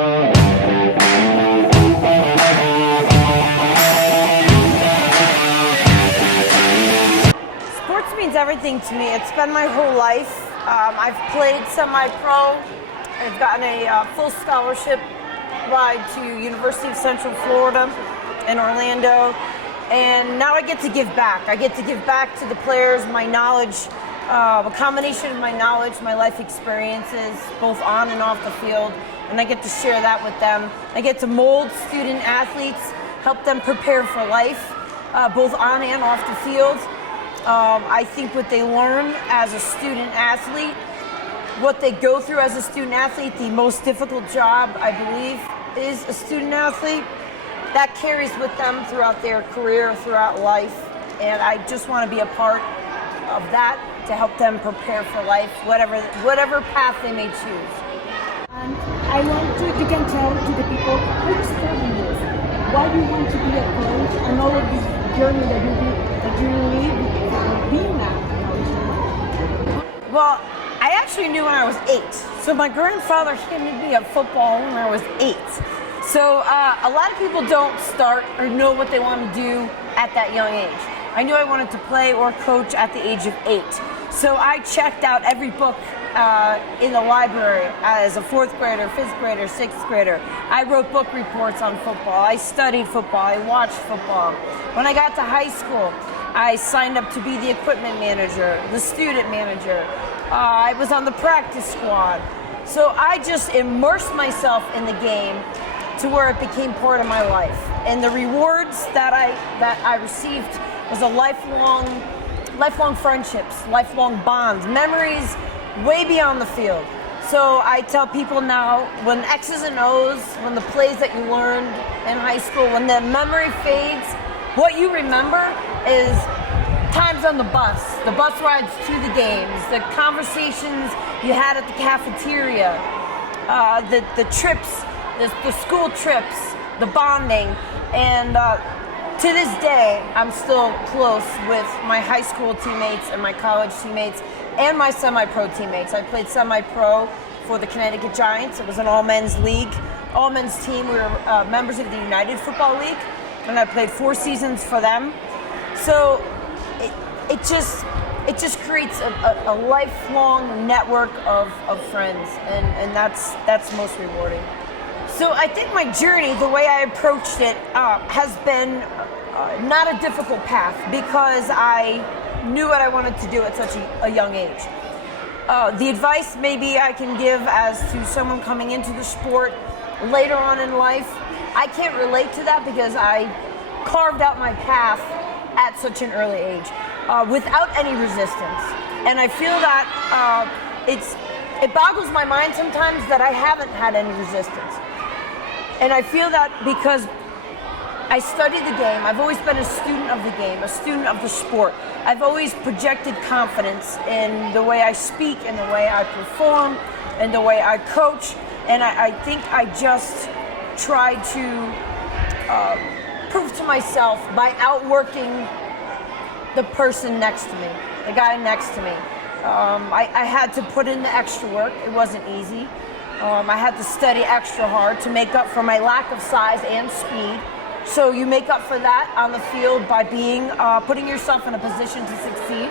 Sports means everything to me. It's been my whole life. I've played semi-pro. I've gotten a full scholarship ride to University of Central Florida in Orlando, and now I get to give back. I get to give back to the players my knowledge, a combination of my knowledge, my life experiences, both on and off the field, and I get to share that with them. I get to mold student athletes, help them prepare for life, both on and off the field. I think what they learn as a student athlete, what they go through as a student athlete, the most difficult job, I believe, is a student athlete. That carries with them throughout their career, throughout life, and I just want to be a part of that to help them prepare for life, whatever path they may choose. And I want you can tell to the people who is studying this, why you want to be a coach, and all of this journey that you live being a coach. Well, I actually knew when I was 8. So my grandfather handed me a football when I was 8. So a lot of people don't start or know what they want to do at that young age. I knew I wanted to play or coach at the age of 8. So I checked out every book in the library as a 4th grader, 5th grader, 6th grader. I wrote book reports on football. I studied football. I watched football. When I got to high school, I signed up to be the equipment manager, the student manager. I was on the practice squad. So I just immersed myself in the game to where it became part of my life. And the rewards that I received was a lifelong friendships, lifelong bonds, memories way beyond the field. So I tell people now, when X's and O's, when the plays that you learned in high school, when the memory fades, what you remember is times on the bus rides to the games, the conversations you had at the cafeteria, the trips, the school trips, the bonding, and to this day, I'm still close with my high school teammates and my college teammates and my semi-pro teammates. I played semi-pro for the Connecticut Giants. It was an all-men's league, all-men's team. We were members of the United Football League, and I played 4 seasons for them. So it just creates a lifelong network of friends, and that's most rewarding. So I think my journey, the way I approached it, has been not a difficult path because I knew what I wanted to do at such a young age. The advice maybe I can give as to someone coming into the sport later on in life, I can't relate to that because I carved out my path at such an early age without any resistance. And I feel that it boggles my mind sometimes that I haven't had any resistance. And I feel that because I studied the game, I've always been a student of the game, a student of the sport. I've always projected confidence in the way I speak, in the way I perform, in the way I coach. And I think I just tried to prove to myself by outworking the person next to me, the guy next to me. I had to put in the extra work. It wasn't easy. I had to study extra hard to make up for my lack of size and speed. So you make up for that on the field by putting yourself in a position to succeed.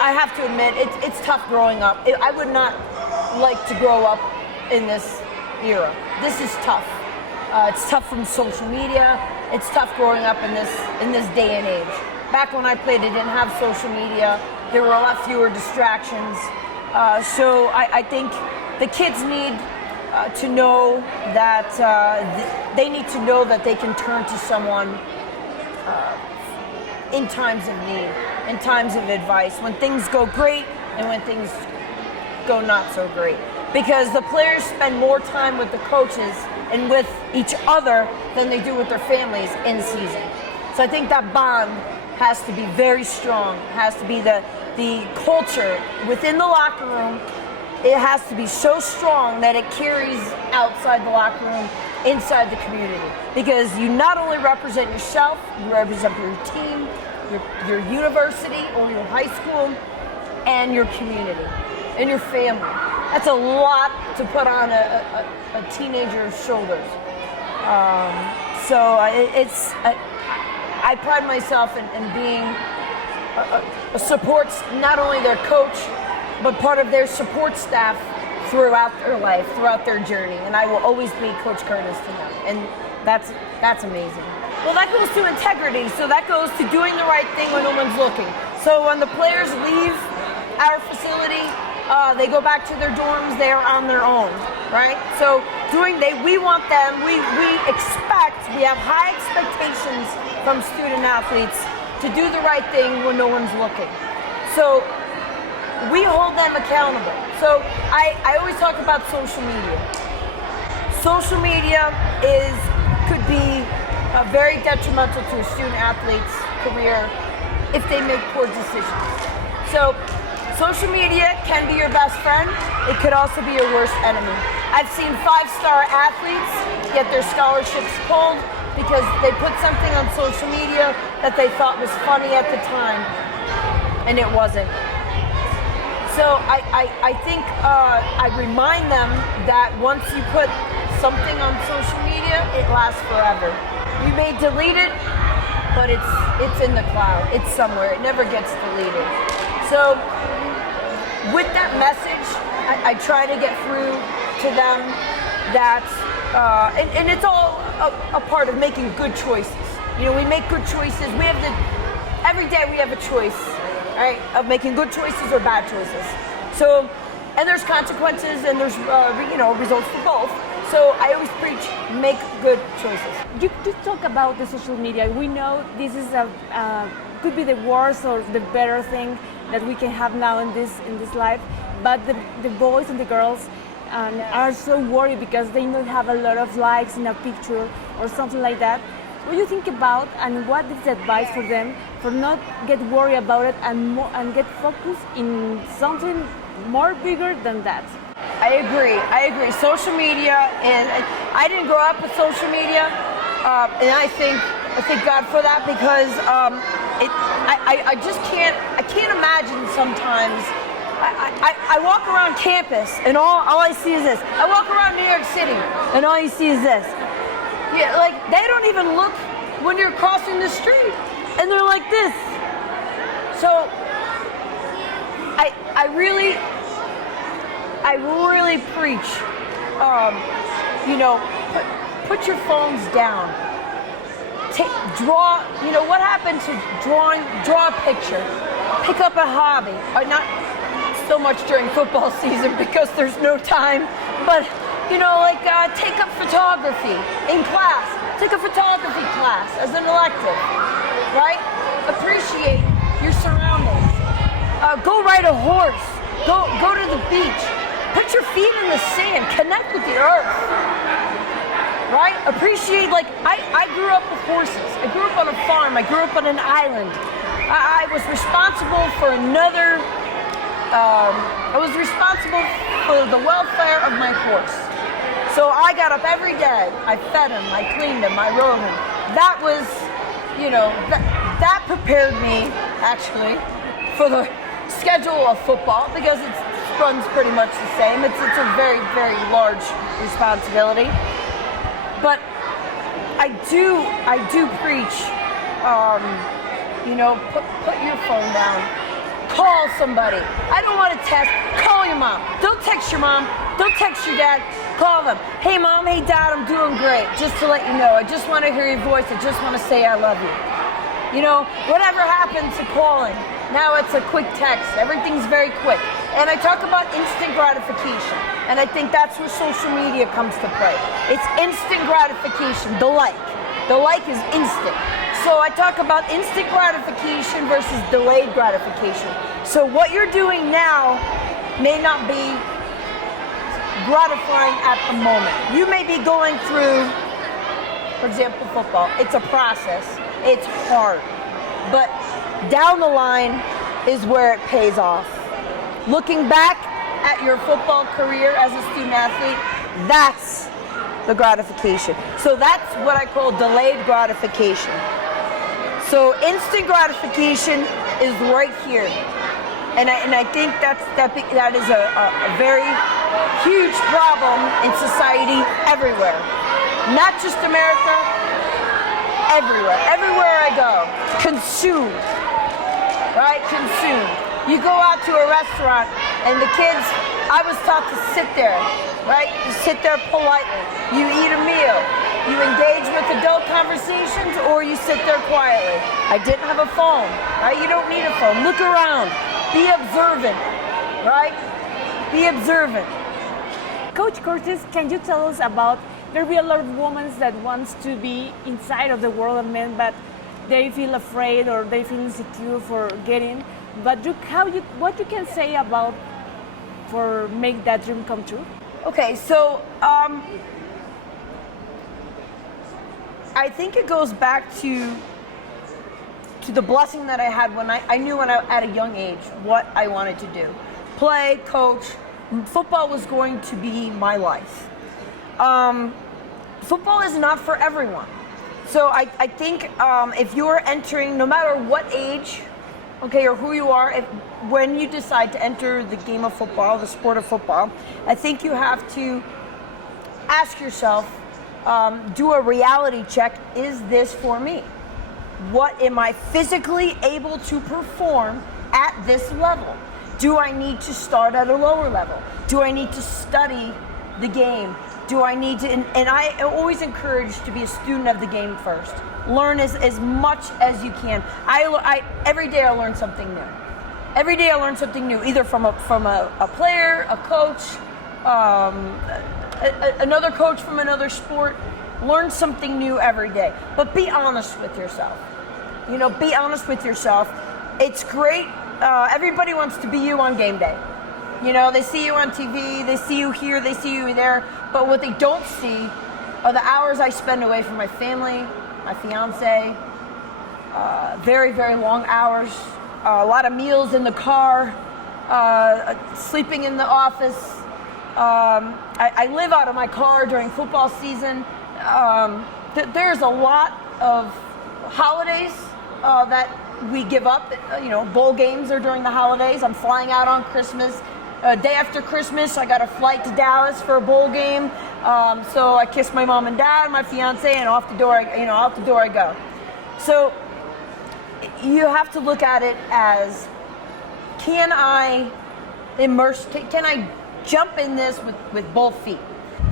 I have to admit, it's tough growing up. I would not like to grow up in this era. This is tough. It's tough from social media. It's tough growing up in this day and age. Back when I played, it didn't have social media. There were a lot fewer distractions. So I think the kids need to know that they need to know that they can turn to someone in times of need, in times of advice, when things go great and when things go not so great. Because the players spend more time with the coaches and with each other than they do with their families in season. So I think that bond has to be very strong, has to be the culture within the locker room. It has to be so strong that it carries outside the locker room, inside the community. Because you not only represent yourself, you represent your team, your university or your high school, and your community, and your family. That's a lot to put on a teenager's shoulders. I pride myself in being a support, not only their coach, but part of their support staff throughout their life, throughout their journey. And I will always be Coach Curtis to them. And that's amazing. Well, that goes to integrity. So that goes to doing the right thing when no one's looking. So when the players leave our facility, they go back to their dorms, they are on their own, right? So we want them, we have high expectations from student athletes to do the right thing when no one's looking. So we hold them accountable. So I always talk about social media. Social media could be very detrimental to a student athlete's career if they make poor decisions. So social media can be your best friend. It could also be your worst enemy. I've seen 5-star athletes get their scholarships pulled because they put something on social media that they thought was funny at the time, and it wasn't. So I think I remind them that once you put something on social media, it lasts forever. You may delete it, but it's in the cloud. It's somewhere. It never gets deleted. So with that message, I try to get through to them that, and it's all a part of making good choices. You know, we make good choices. Every day we have a choice, right, of making good choices or bad choices. So, and there's consequences and there's, results for both. So I always preach, make good choices. You talk about the social media. We know this is could be the worst or the better thing that we can have now in this life, but the boys and the girls are so worried because they don't have a lot of likes in a picture or something like that. What do you think about, and what is the advice for them for not get worried about it and get focused in something more bigger than that? I agree. Social media, and I didn't grow up with social media, and I thank God for that, because I just can't imagine sometimes. I walk around campus and all I see is this. I walk around New York City and all you see is this. Yeah, like they don't even look when you're crossing the street, and they're like this. So I really preach, put your phones down. Draw, what happened to draw a picture, pick up a hobby, or not so much during football season because there's no time, but take up photography in class, take a photography class as an elective, right? Appreciate your surroundings. Go ride a horse, go to the beach, put your feet in the sand, connect with the earth. Right? Appreciate, I grew up with horses. I grew up on a farm. I grew up on an island. I was responsible for the welfare of my horse. So I got up every day. I fed him, I cleaned him, I rode him. That was, that prepared me, actually, for the schedule of football, because it runs pretty much the same. It's a very, very large responsibility. But I do preach, put your phone down, call somebody. I don't want to text, call your mom. Don't text your mom, don't text your dad, call them. Hey mom, hey dad, I'm doing great, just to let you know. I just want to hear your voice, I just want to say I love you. Whatever happened to calling? Now it's a quick text, everything's very quick. And I talk about instant gratification, and I think that's where social media comes to play. It's instant gratification, the like. The like is instant. So I talk about instant gratification versus delayed gratification. So what you're doing now may not be gratifying at the moment. You may be going through, for example, football. It's a process. It's hard. But down the line is where it pays off. Looking back at your football career as a student athlete, that's the gratification. So that's what I call delayed gratification. So instant gratification is right here. And I think that is a very huge problem in society everywhere. Not just America, everywhere. Everywhere I go, consumed, right? Consumed. You go out to a restaurant and the kids, I was taught to sit there, right? You sit there politely. You eat a meal. You engage with adult conversations or you sit there quietly. I didn't have a phone, right? You don't need a phone. Look around. Be observant, right? Be observant. Coach Curtis, can you tell us about, there will be a lot of women that wants to be inside of the world of men, but they feel afraid or they feel insecure for getting. But what you can say about for make that dream come true? Okay, so I think it goes back to the blessing that I had when I knew at a young age what I wanted to do. Play, coach. Football was going to be my life. Football is not for everyone. So I think if you're entering, no matter what age, okay, or who you are, when you decide to enter the game of football, the sport of football, I think you have to ask yourself, do a reality check, is this for me? What am I physically able to perform at this level? Do I need to start at a lower level? Do I need to study the game? Do I need to, and I always encourage to be a student of the game first. Learn as much as you can. Every day I learn something new. Every day I learn something new, either from a player, a coach, another coach from another sport. Learn something new every day. But be honest with yourself. You know, be honest with yourself. It's great. Everybody wants to be you on game day. You know, they see you on TV, they see you here, they see you there, but what they don't see are the hours I spend away from my family, my fiance, very, very long hours, a lot of meals in the car, sleeping in the office. I live out of my car during football season. There's a lot of holidays that we give up. You know, bowl games are during the holidays. I'm flying out on Christmas. Day after Christmas, I got a flight to Dallas for a bowl game. So I kissed my mom and dad, my fiance, and off the door I go. So you have to look at it as, can I jump in this with both feet?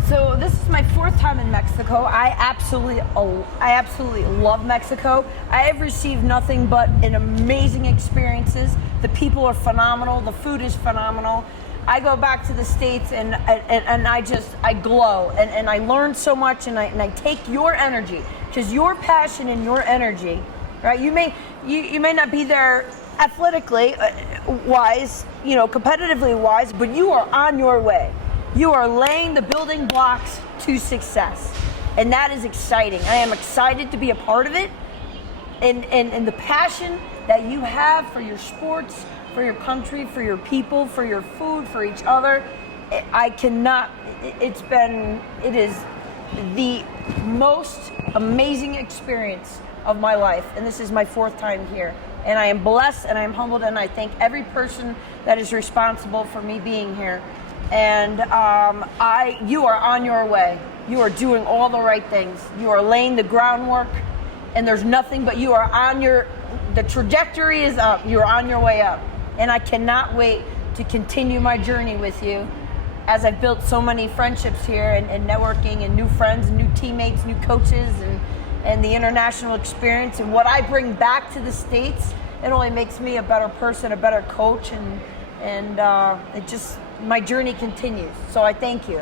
So this is my 4th time in Mexico. I absolutely love Mexico. I have received nothing but amazing experiences. The people are phenomenal. The food is phenomenal. I go back to the States and I glow and I learn so much and I take your energy, because your passion and your energy, right? You may not be there athletically wise, you know, competitively wise, but you are on your way. You are laying the building blocks to success. And that is exciting. I am excited to be a part of it. And the passion that you have for your sports, for your country, for your people, for your food, for each other, it is the most amazing experience of my life. And this is my 4th time here. And I am blessed and I am humbled and I thank every person that is responsible for me being here. And you are on your way. You are doing all the right things. You are laying the groundwork, and there's nothing but you are on the trajectory is up. You're on your way up. And I cannot wait to continue my journey with you, as I've built so many friendships here and networking and new friends and new teammates, new coaches and the international experience. And what I bring back to the States, it only makes me a better person, a better coach, and my journey continues. So I thank you.